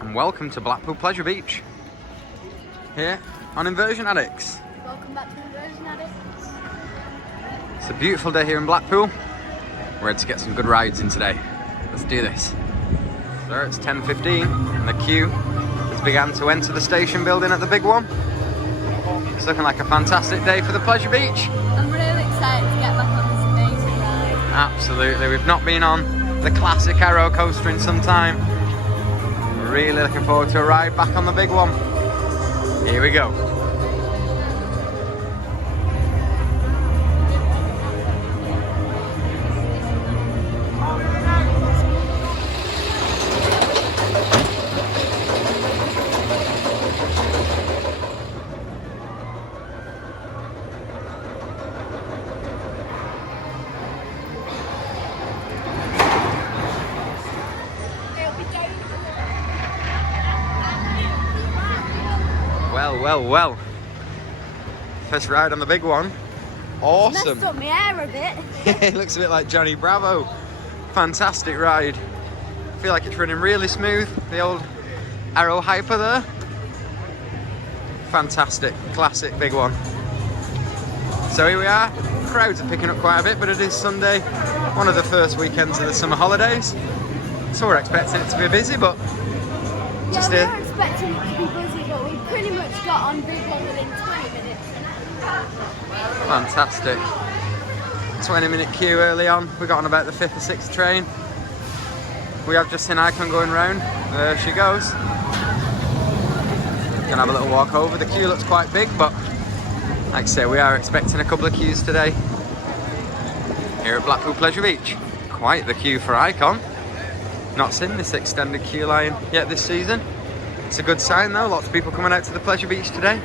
and welcome to Blackpool Pleasure Beach. Here on Inversion Addicts. Welcome back to Inversion Addicts. It's a beautiful day here in Blackpool. We're ready to get some good rides in today. Let's do this. So it's 10:15 and the queue has begun to enter the station building at the big one. It's looking like a fantastic day for the Pleasure Beach. I'm really excited to get back on this amazing ride. Absolutely, we've not been on the classic Arrow coaster in some time. We're really looking forward to a ride back on the big one. Here we go. Well. First ride on the big one. Awesome. Messed up my hair a bit. It looks a bit like Johnny Bravo. Fantastic ride. I feel like it's running really smooth. The old Arrow Hyper there. Fantastic, classic big one. So here we are. Crowds are picking up quite a bit, but it is Sunday, one of the first weekends of the summer holidays. So we're expecting it to be busy, but just yeah, we were expecting it to be busy, but we pretty much got on big one within 20 minutes. Fantastic. 20-minute queue early on. We got on about the 5th or 6th train. We have just seen Icon going round. There she goes. Gonna have a little walk over. The queue looks quite big, but like I say, we are expecting a couple of queues today here at Blackpool Pleasure Beach. Quite the queue for Icon. Not seen this extended queue line yet this season. It's a good sign though, lots of people coming out to the Pleasure Beach today.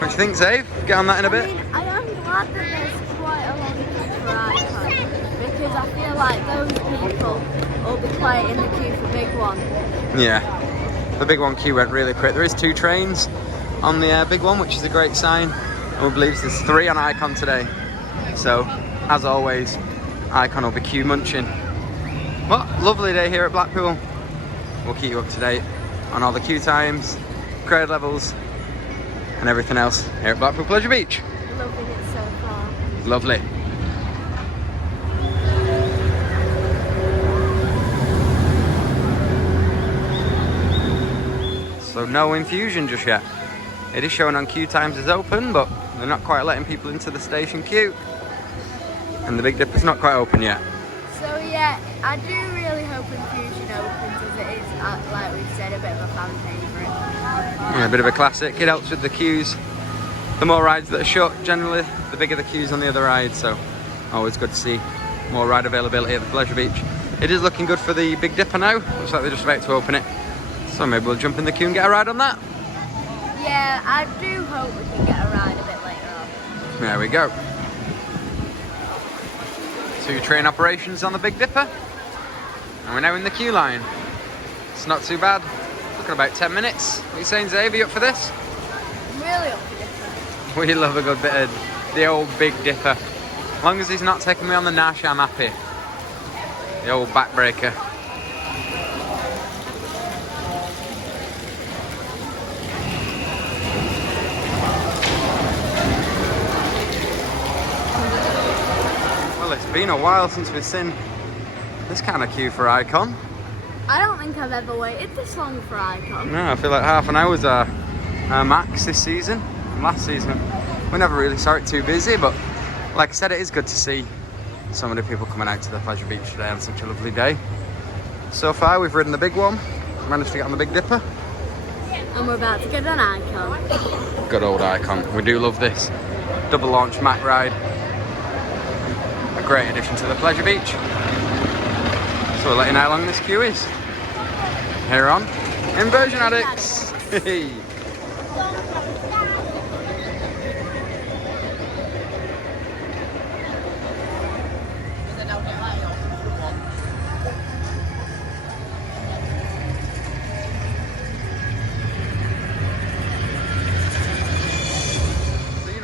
What do you think, Zave? Get on that in a bit. I am glad that there's quite a lot of queue for Icon, because I feel like those people will be quite in the queue for big one. Yeah, the big one queue went really quick. There is 2 trains on the big one, which is a great sign. And we believe there's 3 on Icon today. So, as always, Icon will be queue munching. Well, lovely day here at Blackpool. We'll keep you up to date on all the queue times, crowd levels, and everything else here at Blackpool Pleasure Beach. Loving it so far. Lovely. So no infusion just yet. It is showing on queue times is open, but they're not quite letting people into the station queue. And the Big Dipper's not quite open yet. So yeah, I do really hope Infusion opens, as it is, like we've said, a bit of a fan favourite. Yeah, a bit of a classic. It helps with the queues. The more rides that are shut, generally, the bigger the queues on the other rides. So always good to see more ride availability at the Pleasure Beach. It is looking good for the Big Dipper now. Looks like they're just about to open it. So maybe we'll jump in the queue and get a ride on that. Yeah, I do hope we can get a ride a bit later on. There we go. 2 train operations on the Big Dipper. And we're now in the queue line. It's not too bad. Looking about 10 minutes. What are you saying, Zave? Are you up for this? I'm really up for this. We love a good bit of the old Big Dipper. As long as he's not taking me on the Nash, I'm happy. The old backbreaker. Well, it's been a while since we've seen this kind of queue for Icon. I don't think I've ever waited this long for Icon. No, I feel like half an hour was our max this season. Last season, we never really saw it too busy, but like I said, it is good to see so many people coming out to the Pleasure Beach today on such a lovely day. So far, we've ridden the big one, managed to get on the Big Dipper. And we're about to get on Icon. Good old Icon. We do love this. Double launch Mac ride. A great addition to the Pleasure Beach. So we'll let you know how long this queue is. Here on Inversion Addicts.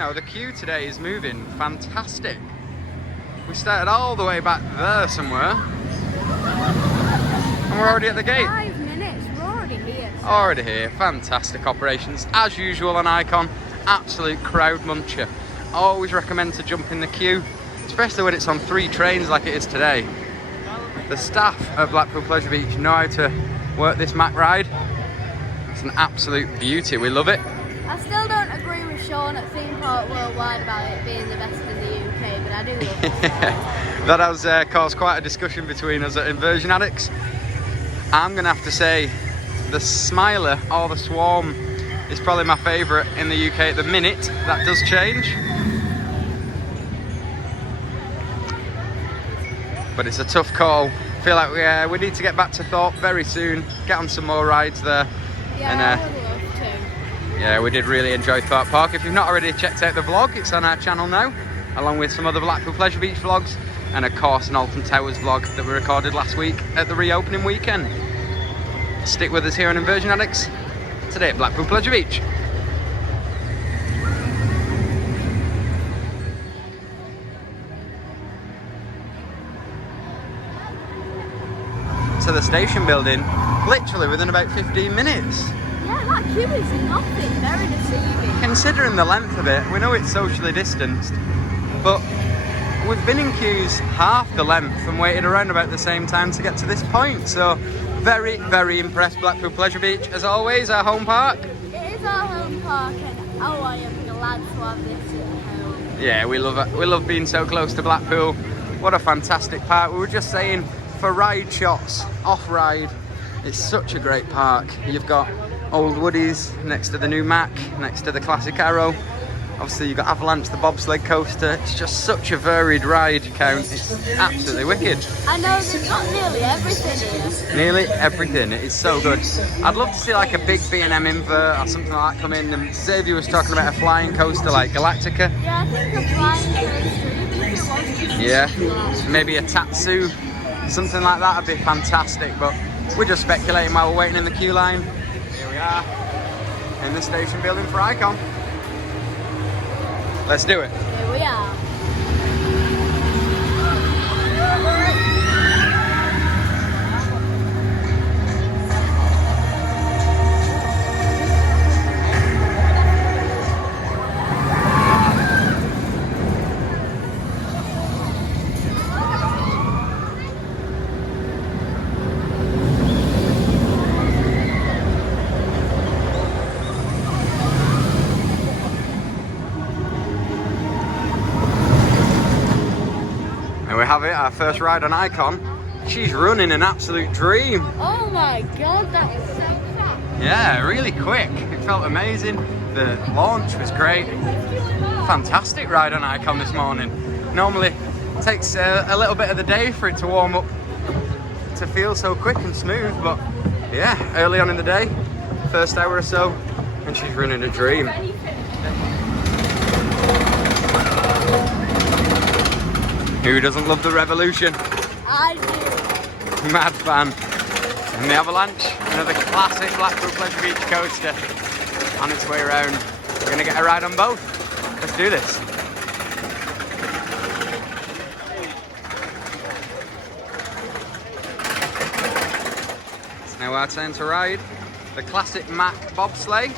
know, the queue today is moving fantastic. We started all the way back there somewhere, and we're already at the gate. 5 minutes. here. So. Already here. Fantastic operations. As usual on Icon, absolute crowd muncher. Always recommend to jump in the queue, especially when it's on 3 trains like it is today. The staff at Blackpool Pleasure Beach know how to work this Mack ride. It's an absolute beauty. We love it. I still don't agree with Sean at Theme Park Worldwide about it being the best in the UK, but I do love it. That has caused quite a discussion between us at Inversion Addicts. I'm going to have to say the Smiler or the Swarm is probably my favourite in the UK at the minute. That does change. But it's a tough call. I feel like we need to get back to Thorpe very soon, get on some more rides there. Yeah, And, I would love to. yeah, we did really enjoy Thorpe Park. If you've not already checked out the vlog, it's on our channel now, along with some other Blackpool Pleasure Beach vlogs, and of course an Alton Towers vlog that we recorded last week at the reopening weekend. Stick with us here on Inversion Addicts, today at Blackpool Pleasure Beach. To the station building, literally within about 15 minutes. Yeah, that queue is nothing, very deceiving. Considering the length of it, we know it's socially distanced, but we've been in queues half the length and waited around about the same time to get to this point. So very, very impressed. Blackpool Pleasure Beach, as always, our home park. It is our home park, and oh, I am glad to have this at home. Yeah, we love it. We love being so close to Blackpool. What a fantastic park. We were just saying, for ride shots, off-ride, it's such a great park. You've got Old Woodies next to the new Mack, next to the classic Arrow. Obviously you've got Avalanche, the bobsled coaster. It's just such a varied ride count. It's absolutely wicked. I know they've got nearly everything here. Nearly everything. It is so good. I'd love to see like a big B&M invert or something like that come in. And Xavier was talking about a flying coaster like Galactica. Yeah, I think a flying coaster, even if it was just Yeah, maybe a Tatsu, something like that would be fantastic. But we're just speculating while we're waiting in the queue line. Here we are in the station building for Icon. Let's do it. Here we are. And we have it, our first ride on Icon. She's running an absolute dream. Oh my god, that is so fast. Yeah, really quick. It felt amazing. The launch was great. Fantastic ride on Icon this morning. Normally it takes a little bit of the day for it to warm up to feel so quick and smooth, but yeah, early on in the day, first hour or so, and she's running a dream. Who doesn't love the Revolution? I do. Mad fan. And the Avalanche, another classic Blackpool Pleasure Beach coaster on its way around. We're going to get a ride on both. Let's do this. It's now our turn to ride the classic Mack bobsleigh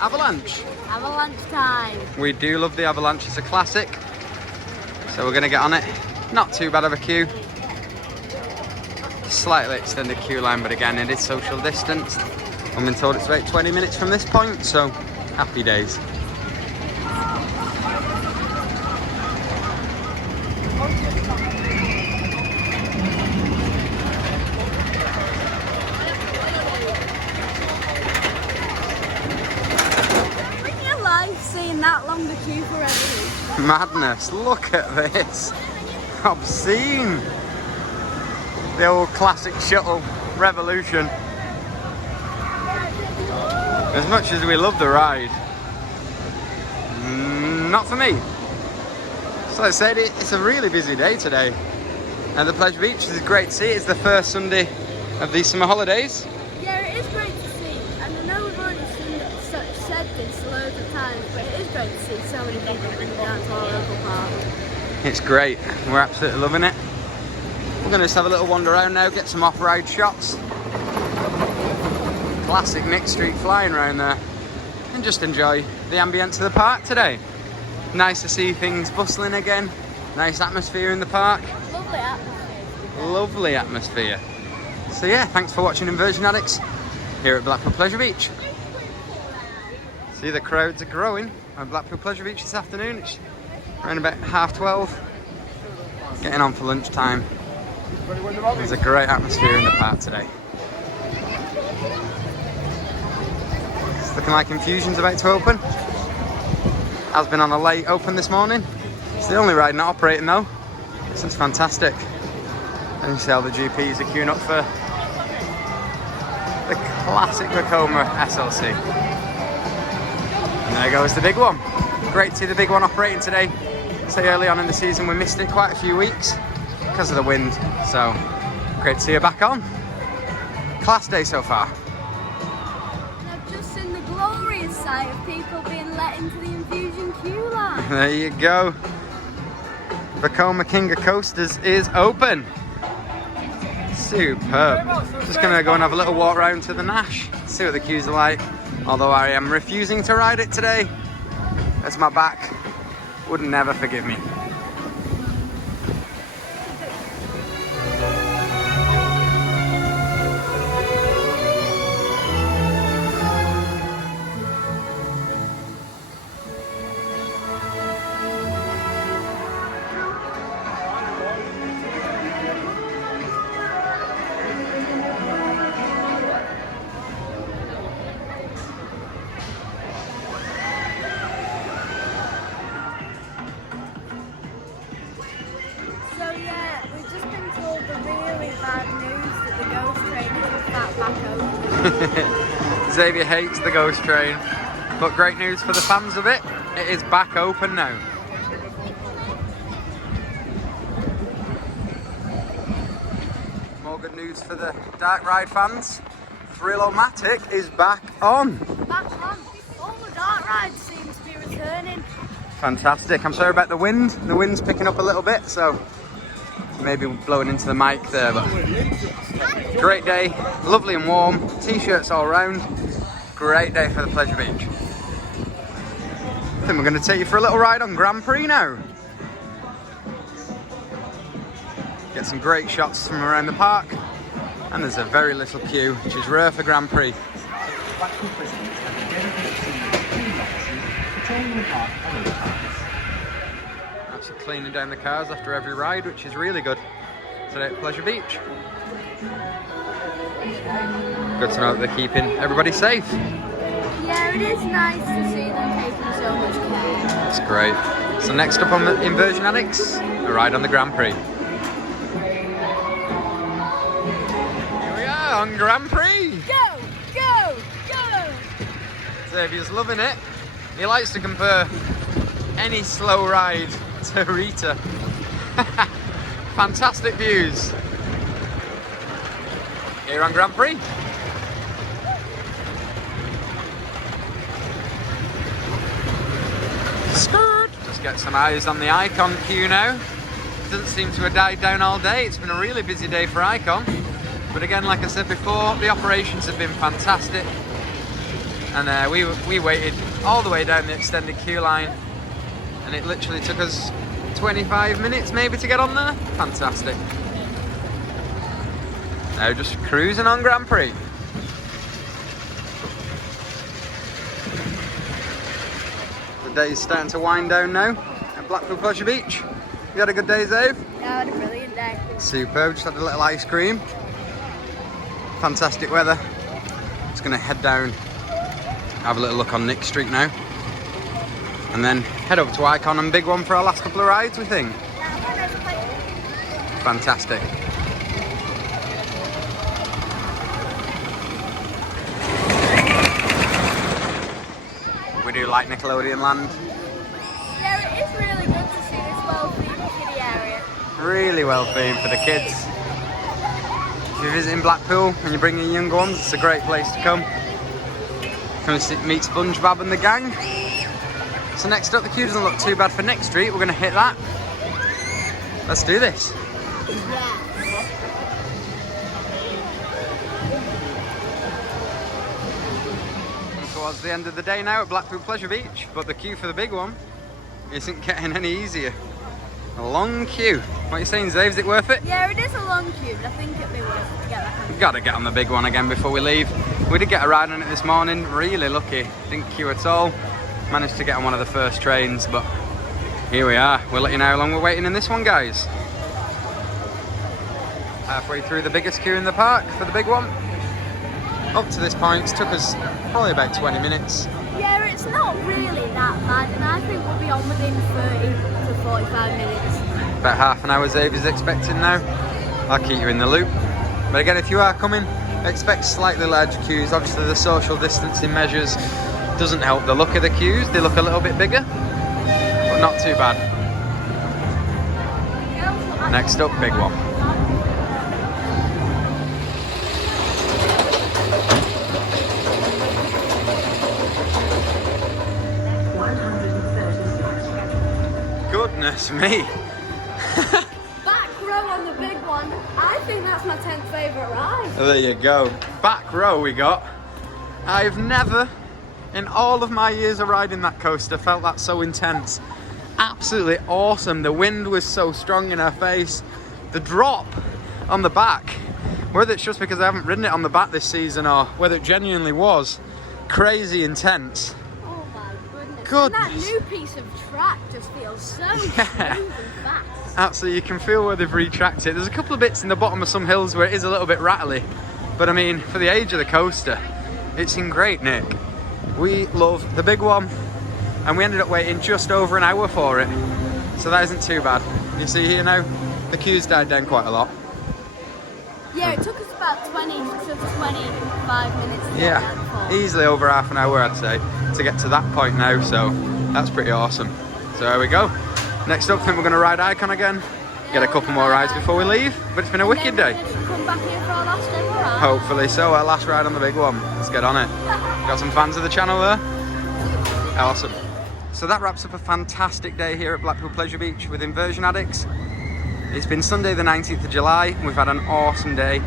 Avalanche. Avalanche time. We do love the Avalanche, it's a classic. So we're going to get on it. Not too bad of a queue. Slightly extended queue line, but again, it is social distanced. I've been told it's about 20 minutes from this point, so happy days. In your life, seeing that long the queue for Revolution. Madness, look at this. Obscene. The old classic shuttle Revolution. As much as we love the ride, not for me. So I said, it's a really busy day today. And the Pleasure Beach is great to see. It's the first Sunday of these summer holidays. Yeah, it is great to see. And I know we've already said this loads of times, but it is great to see so many people coming down to our local park. It's great. We're absolutely loving it. We're going to just have a little wander around now, get some off-ride shots. classic Nick Street flying around there and just enjoy the ambience of the park today. Nice to see things bustling again. Nice atmosphere in the park. Lovely atmosphere. Lovely atmosphere. So yeah, thanks for watching Inversion Addicts here at Blackpool Pleasure Beach. See, the crowds are growing at Blackpool Pleasure Beach this afternoon. It's around about 12:30. Getting on for lunchtime. There's a great atmosphere in the park today. It's looking like Infusion's about to open. Has been on a late open this morning. It's the only ride not operating though. This is fantastic. And you see how the GPs are queuing up for the classic Vekoma SLC. And there goes the big one. Great to see the big one operating today. So early on in the season we missed it quite a few weeks because of the wind. So great to see her back on. Class day so far. Glorious sight of people being let into the Infusion queue line. There you go. Vekoma King of Coasters is open. Superb. Just gonna go and have a little walk round to the Nash, see what the queues are like. Although I am refusing to ride it today, as my back would never forgive me. Xavier hates the ghost train, but great news for the fans of it. It is back open now. More good news for the dark ride fans. Thrill-O-Matic is back on. Back on. All the dark rides seem to be returning. Fantastic. I'm sorry about the wind. The wind's picking up a little bit, so maybe blowing into the mic there, but great day, lovely and warm, t-shirts all round, great day for the Pleasure Beach. I think we're going to take you for a little ride on Grand Prix now. Get some great shots from around the park, and there's a very little queue, which is rare for Grand Prix. Actually cleaning down the cars after every ride, which is really good today at Pleasure Beach. Good to know that they're keeping everybody safe. Yeah, it is nice to see them taking so much care. That's great. So next up on the Inversion Addicts, a ride on the Grand Prix. Here we are on Grand Prix. Go, go, go! Xavier's loving it. He likes to compare any slow ride to Rita. Fantastic views here on Grand Prix. Skirt! Just get some eyes on the Icon queue now. Doesn't seem to have died down all day. It's been a really busy day for Icon. But again, like I said before, the operations have been fantastic. And we waited all the way down the extended queue line. And it literally took us 25 minutes maybe to get on there. Fantastic. Now just cruising on Grand Prix. The day's starting to wind down now at Blackpool Pleasure Beach. You had a good day, Zave? Yeah, I had a brilliant day. Superb, just had a little ice cream. Fantastic weather. Just gonna head down, have a little look on Nick Street now. And then head over to Icon and Big One for our last couple of rides, we think. Fantastic. We do like Nickelodeon Land. Yeah, it is really good to see this well-themed kiddie area. Really well themed for the kids. If you're visiting Blackpool and you're bringing younger ones, it's a great place to come. Come and meet SpongeBob and the gang. So next up, the queue doesn't look too bad for Nick Street. We're going to hit that. Let's do this. Yes. towards the end of the day now at Blackpool Pleasure Beach, but the queue for the big one isn't getting any easier. A long queue. What are you saying, Zave? Is it worth it? Yeah, it is a long queue, but I think it'd be worth it to get back on. We've got to get on the big one again before we leave. We did get a ride on it this morning, really lucky. Didn't queue at all. Managed to get on one of the first trains, but here we are. We'll let you know how long we're waiting in this one, guys. Halfway through the biggest queue in the park for the big one. Up to this point, it took us probably about 20 minutes. Yeah, it's not really that bad, and I think we'll be on within 30 to 45 minutes. About half an hour Xavier's expecting now. I'll keep you in the loop. But again, if you are coming, expect slightly larger queues. Obviously the social distancing measures doesn't help the look of the queues. They look a little bit bigger, but not too bad. Next up, big one. Goodness me. Back row on the big one. I think that's my 10th favourite ride. There you go. Back row we got. I've never, in all of my years of riding that coaster, felt that so intense. Absolutely awesome. The wind was so strong in our face. The drop on the back, whether it's just because I haven't ridden it on the back this season or whether it genuinely was, crazy intense. Oh my goodness. Goodness. And that new piece of track just feels so smooth and fast. Absolutely, you can feel where they've retracted it. There's a couple of bits in the bottom of some hills where it is a little bit rattly, but I mean, for the age of the coaster, it's in great nick. We love the big one, and we ended up waiting just over an hour for it, so that isn't too bad. You see here now, the queues died down quite a lot. Yeah, it took us about 20 to 25 minutes to get Yeah, there before. easily over half an hour, I'd say, to get to that point now, so that's pretty awesome. So there we go. Next up, I think we're going to ride Icon again, get a couple more rides before we leave, but it's been a wicked day. Come back here for our last ever ride. Hopefully so, our last ride on the big one. Let's get on it. Got some fans of the channel there? Awesome. So that wraps up a fantastic day here at Blackpool Pleasure Beach with Inversion Addicts. It's been Sunday the 19th of July, and we've had an awesome day.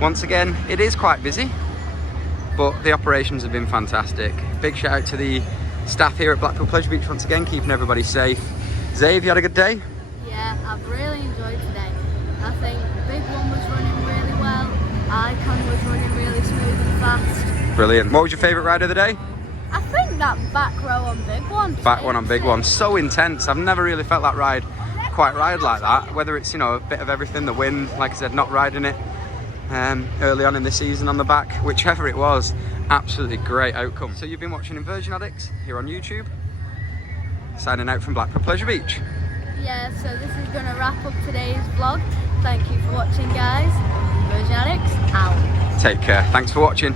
Once again, it is quite busy, but the operations have been fantastic. Big shout out to the staff here at Blackpool Pleasure Beach once again, keeping everybody safe. Zave, you had a good day? Yeah, I've really enjoyed today. I think the big one was running really well, Icon was running really smooth and fast. Brilliant. What was your favourite ride of the day? I think that back row on big one. Back one on big one. So intense. I've never really felt that ride quite ride like that. Whether it's, you know, a bit of everything, the wind, like I said, not riding it early on in the season on the back, whichever it was, absolutely great outcome. So you've been watching Inversion Addicts here on YouTube. Signing out from Blackpool Pleasure Beach. Yeah, so this is going to wrap up today's vlog. Thank you for watching, guys. Inversion Addicts out. Take care. Thanks for watching.